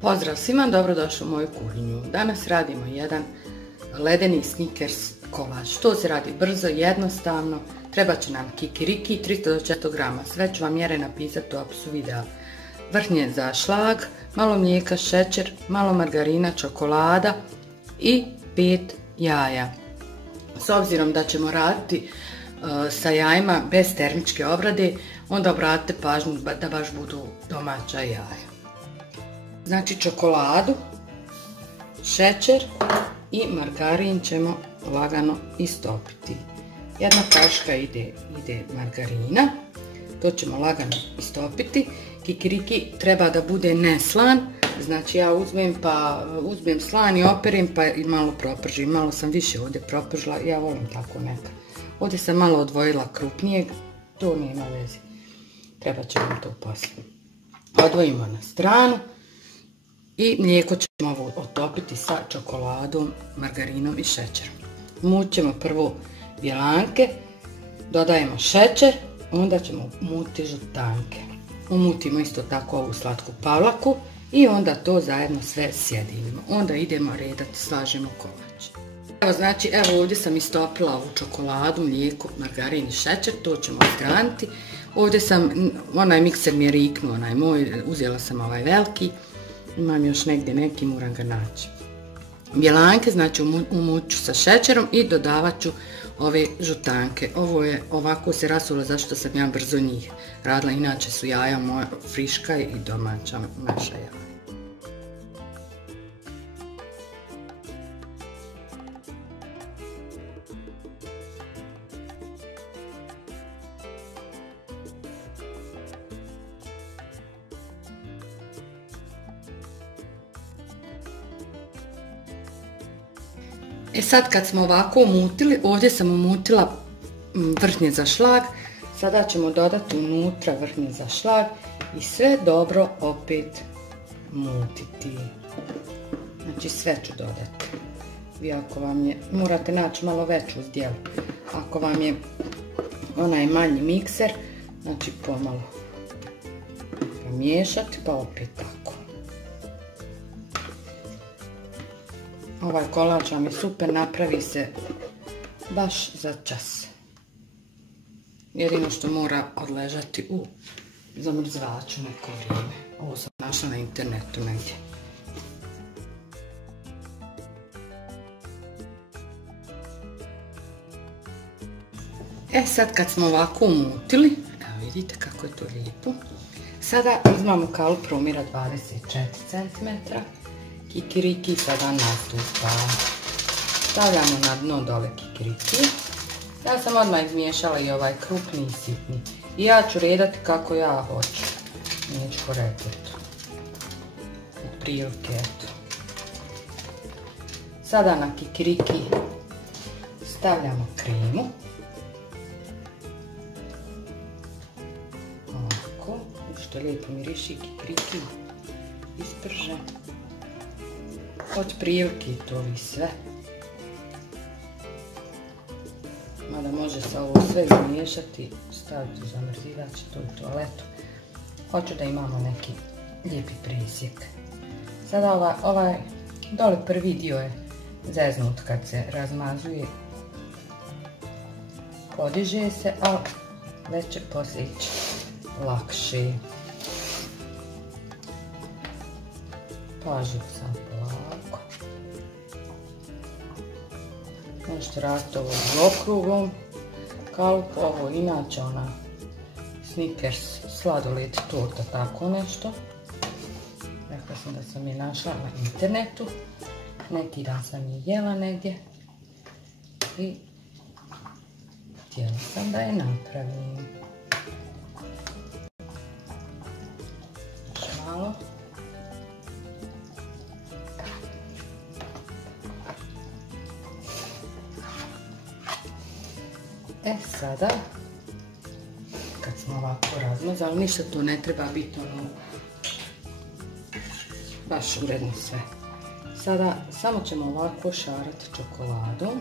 Pozdrav svima, dobrodošli u moju kuhinju. Danas radimo jedan ledeni Snickers kolač. To se radi brzo, jednostavno. Treba će nam kikiriki, 300 do 400 grama. Sve ću vam mjere napisati u opisu videa. Vrhnje za šlag, malo mlijeka, šećer, malo margarina, čokolada i 5 jaja. S obzirom da ćemo raditi sa jajima bez termičke obrade, onda obratite pažnju da baš budu domaća jaja. Znači čokoladu, šećer i margarin ćemo lagano istopiti. Jedna kašika ide margarina, to ćemo lagano istopiti. Kikiriki treba da bude neslan, znači ja uzmem slan i operem pa i malo propržim. Malo sam više ovdje propržila, ja volim tako nekad. Ovdje sam malo odvojila krupnijeg, to nema veze, treba će vam to poslije. Odvojimo na stranu. I mlijeko ćemo ovo otopiti sa čokoladom, margarinom i šećerom. Mućemo prvo bjelanke, dodajemo šećer, onda ćemo umutiti žutanke. Umutimo isto tako ovu slatku pavlaku i onda to zajedno sve sjedinimo. Onda idemo redati, slažemo kolač. Evo znači, evo ovdje sam istopila ovu čokoladu, mlijeko, margarin i šećer, to ćemo odstraniti. Ovdje sam, onaj mikser mi je riknuo, onaj moj, uzela sam ovaj veliki. Imam još negdje neki, moram ga naći. Bjelanke, znači umut ću sa šećerom i dodavat ću ove žutanke. Ovo je ovako se rasulo zašto sam ja brzo njih radila, inače su jaja moja friška i domaća naša jaja. E sad kad smo ovako umutili, ovdje sam umutila vrhnje za šlag, sada ćemo dodati unutra vrhnje za šlag i sve dobro opet mutiti. Znači sve ću dodati. Vi ako vam je, morate naći malo veću zdjelu. Ako vam je onaj manji mikser, znači pomalo pomiješati pa opet tako. Ovaj kolač vam je super, napravi se baš za čas. Jedino što mora odležati u zamrzivaču neko vrijeme. Ovo sam našla na internetu negdje. E sad kad smo ovako umutili, evo vidite kako je to lijepo. Sada uzmamo kalu promjera 24 cm. Kikiriki sada nastupa. Stavljamo na dno dole kikiriki. Ja sam odmah izmiješala i ovaj krupni i sitni. I ja ću redati kako ja hoću. Neću po receptu. Od prilike, eto. Sada na kikiriki stavljamo kremu. Ovako. Što lijepo miriši kikiriki. Isprže. Od prilike to i sve. Mada može se ovo sve zamiješati, staviti u zamrzivač, to u toaletu. Hoću da imamo neki lijepi presjek. Sada ovaj dole prvi dio je zeznut kad se razmazuje. Podiže se, a već će poslije ići lakše. Pažljivo sam polako. Možete raditi ovo okrugom kalupu, ovo inače ona Snickers sladoled torta, tako nešto. Rekla sam da sam je našla na internetu. Neki dan sam je jela negdje i htjela sam da je napravim. Još malo. E sada, kad smo ovako razmazali, ništa to ne treba biti ono, baš uredno sve. Sada samo ćemo ovako šarati čokoladom.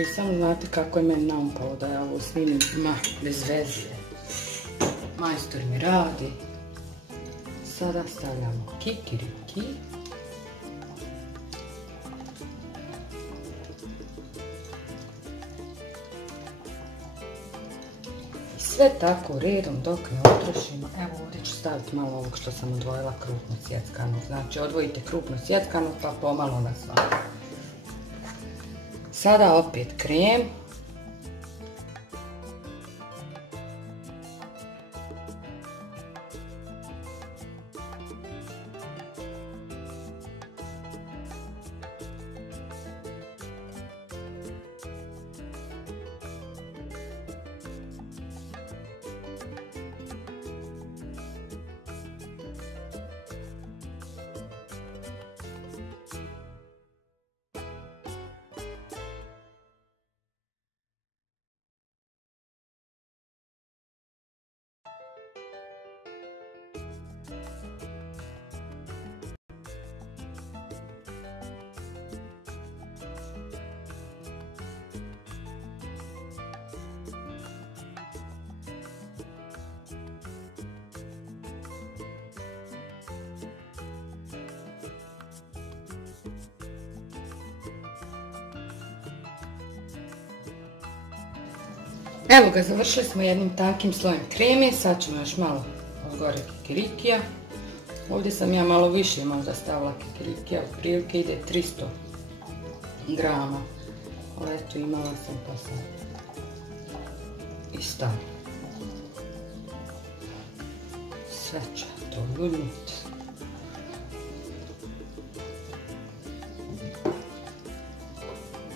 vi samo znate kako je meni naumpalo da ja ovo snimim, bez veze. Majstor mi radi. Sada stavljamo kikiriki. Sve tako redom dok ne utrošimo. Evo ovdje ću staviti malo ovog što sam odvojila krupno sjeckano. Znači odvojite krupno sjeckano pa pomalo na svaku. Sada opet krem. Evo ga, završili smo jednim tankim slojem kreme, sad ćemo još malo od gore kikirikija. Ovdje sam ja malo više možda stavila kikirikija, otprilike ide 300 grama. Ali eto imala sam pa sam i stavila. Sve ću to ljudnuti.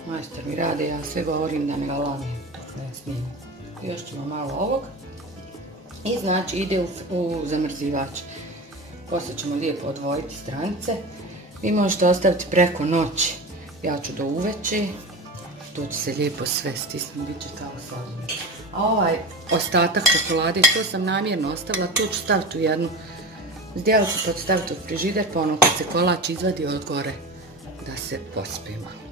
Majstor mi radi, ja sve govorim da ne galamim, ne smijem. Još ćemo malo ovog. I znači ide u zamrzivač. Poslije ćemo lijepo odvojiti stranice. Vi možete ostaviti preko noći. Ja ću do uveče. To će se lijepo sve stisnuti, bit će kao slađeno. A ovaj ostatak čokolade, to sam namjerno ostavila, tu ću staviti u jednu zdjelicu, pa ću staviti u frižider, pa ono kad se kolač izvadi od gore da se pospima.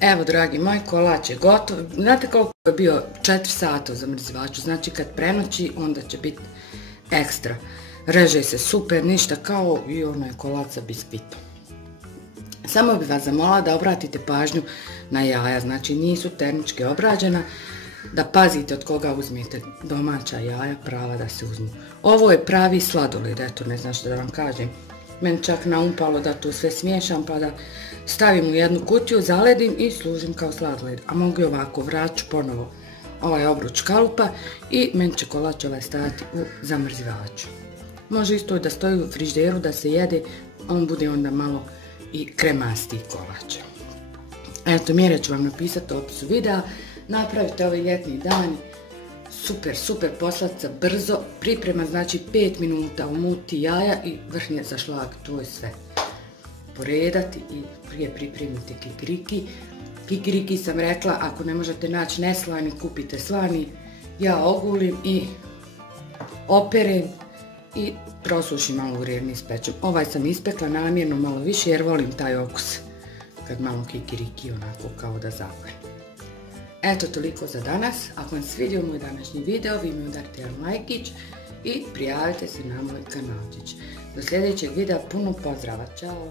Evo, dragi moji, kolač je gotov. Znate koliko je bio? 4 sata u zamrzivaču. Znači kad prenoći, onda će biti ekstra. Reže se super, ništa kao i onaj kolač sa biskvitom. Samo bih vas zamolila da obratite pažnju na jaja. Znači nisu termički obrađena. Da pazite od koga uzmete domaća jaja, prava da se uzmu. Ovo je pravi sladoled, eto ne znam što da vam kažem. Meni čak naumpalo da to sve smiješam pa da stavim u jednu kutiju, zaledim i služim kao sladoled. A mogu i ovako, vraću ponovo ovaj obruč kalupa i meni će kolač ovaj stajati u zamrzivaču. Može isto da stoji u frižideru da se jede, on bude onda malo i kremastiji kolač. Eto, mjere ću vam napisati u opisu videa. Napravite ovaj ljetni dan. Super poslatica, brzo. Priprema znači 5 minuta, umuti jaja i vrhnje za šlag, to je sve. Poredati i prije pripremiti kikiriki. Kikiriki sam rekla, ako ne možete naći neslani, kupite slani. Ja ogulim i operem i prosušim malo u revni ispečem. Ovaj sam ispekla namjerno malo više jer volim taj okus kad malo kikiriki onako kao da zavore. Eto, toliko za danas. Ako vam se svidio moj današnji video, vi mi udarite jedan lajkić i prijavite se na moj kanalčić. Do sljedećeg videa puno pozdrava. Ćao!